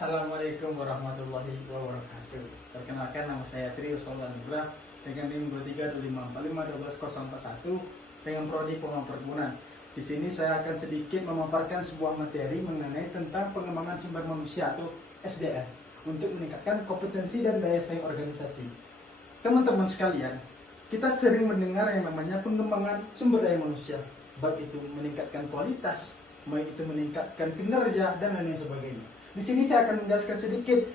Assalamualaikum warahmatullahi wabarakatuh. Perkenalkan, nama saya Trio Solvanugra dengan NIM 2325551241 dengan prodi Pengembangan Perkebunan. Di sini saya akan sedikit memaparkan sebuah materi mengenai tentang pengembangan sumber manusia atau SDM untuk meningkatkan kompetensi dan daya saing organisasi. Teman-teman sekalian, kita sering mendengar yang namanya pengembangan sumber daya manusia, baik itu meningkatkan kualitas, baik itu meningkatkan kinerja dan lain sebagainya. Di sini saya akan menjelaskan sedikit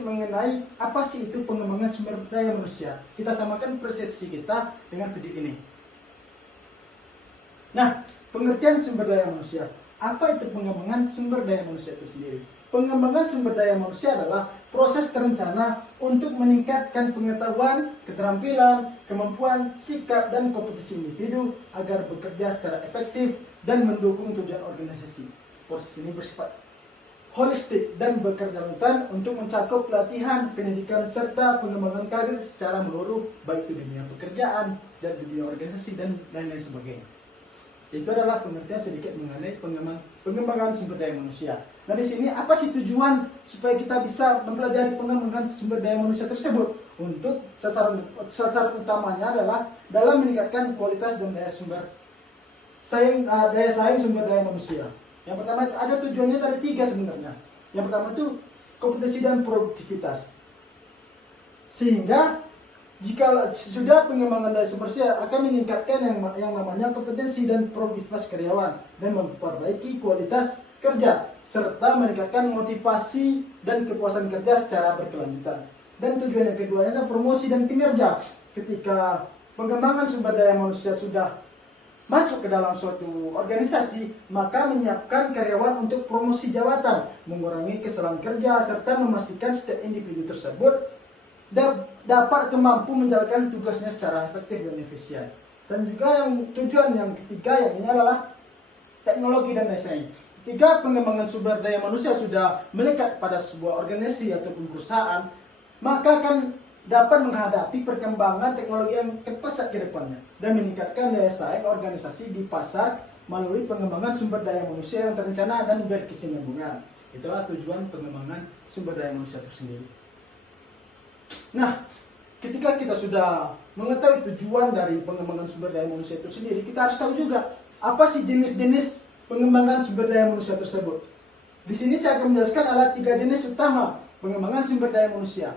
mengenai apa sih itu pengembangan sumber daya manusia. Kita samakan persepsi kita dengan video ini. Nah, pengertian sumber daya manusia. Apa itu pengembangan sumber daya manusia itu sendiri? Pengembangan sumber daya manusia adalah proses terencana untuk meningkatkan pengetahuan, keterampilan, kemampuan, sikap, dan kompetensi individu agar bekerja secara efektif dan mendukung tujuan organisasi. Proses ini bersifat holistik dan berkelanjutan untuk mencakup pelatihan, pendidikan, serta pengembangan karir secara menyeluruh, baik itu di dunia pekerjaan dan di dunia organisasi dan lain-lain sebagainya. Itu adalah pengertian sedikit mengenai pengembangan sumber daya manusia. Nah, di sini apa sih tujuan supaya kita bisa mempelajari pengembangan sumber daya manusia tersebut? Untuk sasaran utamanya adalah dalam meningkatkan kualitas dan daya saing sumber daya manusia. Yang pertama ada tujuannya dari 3 sebenarnya. Yang pertama itu kompetensi dan produktivitas. Sehingga jika sudah pengembangan daya sumber manusia akan meningkatkan yang namanya kompetensi dan produktivitas karyawan dan memperbaiki kualitas kerja serta meningkatkan motivasi dan kepuasan kerja secara berkelanjutan. Dan tujuan yang kedua adalah promosi dan kinerja. Ketika pengembangan sumber daya manusia sudah masuk ke dalam suatu organisasi, maka menyiapkan karyawan untuk promosi jabatan, mengurangi kesalahan kerja, serta memastikan setiap individu tersebut dapat mampu menjalankan tugasnya secara efektif dan efisien. Dan juga tujuan yang ketiga yang ini adalah teknologi dan daya saing. Ketika pengembangan sumber daya manusia sudah melekat pada sebuah organisasi atau perusahaan, maka akan dapat menghadapi perkembangan teknologi yang pesat ke depannya dan meningkatkan daya saing organisasi di pasar melalui pengembangan sumber daya manusia yang terencana dan berkesinambungan. Itulah tujuan pengembangan sumber daya manusia itu sendiri. Nah, ketika kita sudah mengetahui tujuan dari pengembangan sumber daya manusia itu sendiri, kita harus tahu juga apa sih jenis-jenis pengembangan sumber daya manusia tersebut. Di sini saya akan menjelaskan ada 3 jenis utama pengembangan sumber daya manusia.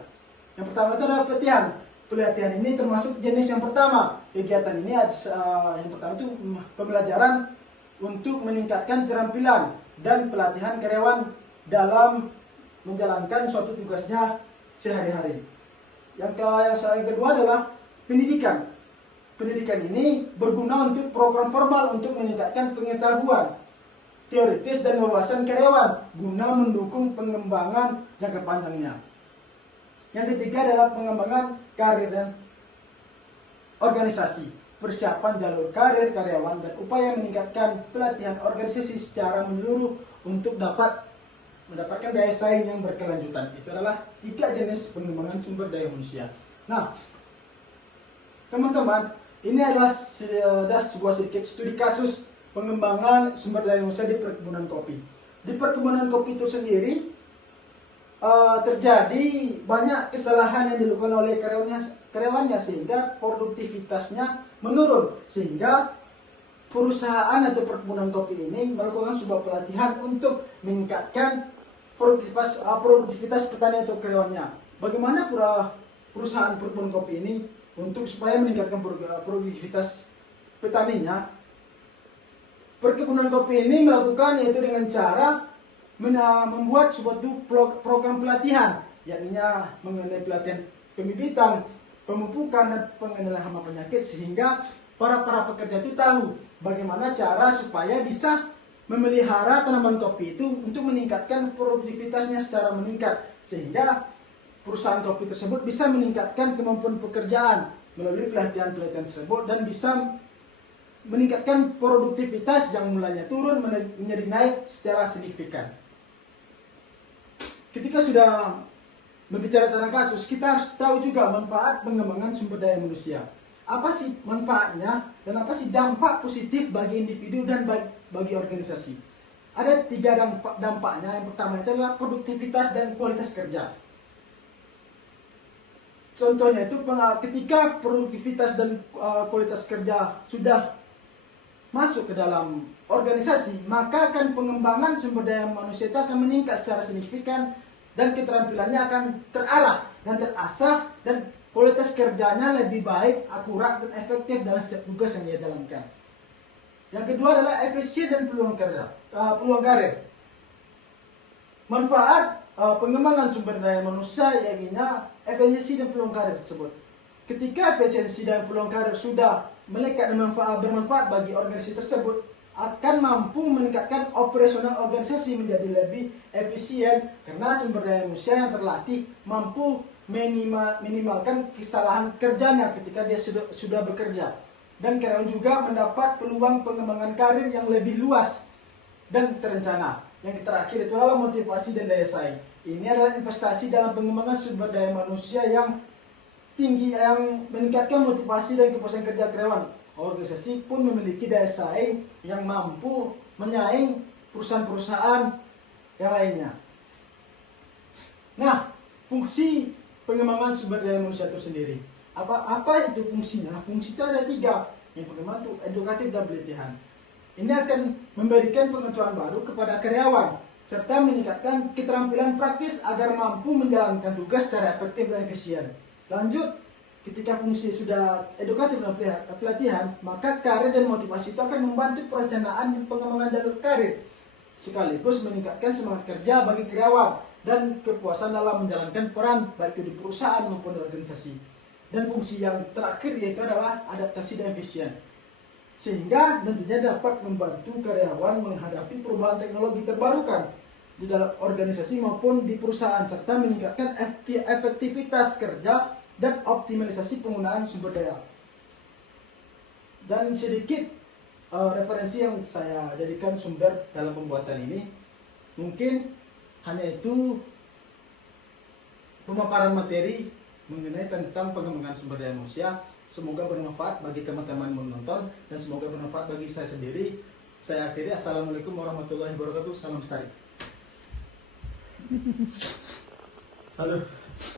Yang pertama itu adalah pelatihan. Pelatihan ini termasuk jenis yang pertama. Kegiatan ini yang pertama itu pembelajaran untuk meningkatkan keterampilan dan pelatihan karyawan dalam menjalankan suatu tugasnya sehari-hari. Yang kedua adalah pendidikan. Pendidikan ini berguna untuk program formal untuk meningkatkan pengetahuan teoritis dan wawasan karyawan guna mendukung pengembangan jangka panjangnya. Yang ketiga adalah pengembangan karir dan organisasi, persiapan jalur karir karyawan dan upaya meningkatkan pelatihan organisasi secara menyeluruh untuk dapat mendapatkan daya saing yang berkelanjutan. Itu adalah 3 jenis pengembangan sumber daya manusia. Nah, teman-teman, ini adalah sebuah sedikit studi kasus pengembangan sumber daya manusia di perkebunan kopi. Di perkebunan kopi itu sendiri terjadi banyak kesalahan yang dilakukan oleh karyawannya sehingga produktivitasnya menurun, sehingga perusahaan atau perkebunan kopi ini melakukan sebuah pelatihan untuk meningkatkan produktivitas petani atau karyawannya. Bagaimana perusahaan perkebunan kopi ini untuk supaya meningkatkan produktivitas petaninya? Perkebunan kopi ini melakukan yaitu dengan cara membuat suatu program pelatihan, yakni mengenai pelatihan pembibitan, pemupukan, dan pengenalan hama penyakit, sehingga para pekerja itu tahu bagaimana cara supaya bisa memelihara tanaman kopi itu untuk meningkatkan produktivitasnya secara meningkat, sehingga perusahaan kopi tersebut bisa meningkatkan kemampuan pekerjaan melalui pelatihan-pelatihan tersebut dan bisa meningkatkan produktivitas yang mulanya turun menjadi naik secara signifikan. Ketika sudah berbicara tentang kasus, kita harus tahu juga manfaat pengembangan sumber daya manusia. Apa sih manfaatnya dan apa sih dampak positif bagi individu dan bagi organisasi? ada 3 dampaknya. Yang pertama itu adalah produktivitas dan kualitas kerja. Contohnya itu ketika produktivitas dan kualitas kerja sudah masuk ke dalam organisasi, maka akan pengembangan sumber daya manusia itu akan meningkat secara signifikan dan keterampilannya akan terarah dan terasah dan kualitas kerjanya lebih baik, akurat dan efektif dalam setiap tugas yang dia jalankan. Yang kedua adalah efisien dan peluang karir. Manfaat pengembangan sumber daya manusia yakni efisiensi dan peluang karir tersebut. Ketika efisiensi dan peluang karir sudah melekat dan bermanfaat bagi organisasi tersebut, akan mampu meningkatkan operasional organisasi menjadi lebih efisien karena sumber daya manusia yang terlatih mampu minimalkan kesalahan kerjanya ketika dia sudah bekerja. Dan karyawan juga mendapat peluang pengembangan karir yang lebih luas dan terencana. Yang terakhir itu adalah motivasi dan daya saing. Ini adalah investasi dalam pengembangan sumber daya manusia yang tinggi yang meningkatkan motivasi dan kepuasan kerja karyawan. Organisasi pun memiliki daya saing yang mampu menyaing perusahaan-perusahaan yang lainnya. Nah, fungsi pengembangan sumber daya manusia itu sendiri. Apa itu fungsinya? Fungsi itu ada 3. Yang pertama itu edukatif dan pelatihan. Ini akan memberikan pengetahuan baru kepada karyawan serta meningkatkan keterampilan praktis agar mampu menjalankan tugas secara efektif dan efisien. Lanjut, ketika fungsi sudah edukatif dan pelatihan, maka karir dan motivasi itu akan membantu perencanaan dan pengembangan jalur karir sekaligus meningkatkan semangat kerja bagi karyawan dan kepuasan dalam menjalankan peran baik itu di perusahaan maupun di organisasi. Dan fungsi yang terakhir yaitu adalah adaptasi dan efisien, sehingga nantinya dapat membantu karyawan menghadapi perubahan teknologi terbarukan di dalam organisasi maupun di perusahaan serta meningkatkan efektivitas kerja dan optimalisasi penggunaan sumber daya. Dan sedikit referensi yang saya jadikan sumber dalam pembuatan ini, mungkin hanya itu pemaparan materi mengenai tentang pengembangan sumber daya manusia. Semoga bermanfaat bagi teman-teman menonton dan semoga bermanfaat bagi saya sendiri. Saya akhiri. Assalamualaikum warahmatullahi wabarakatuh. Salam lestari. Halo.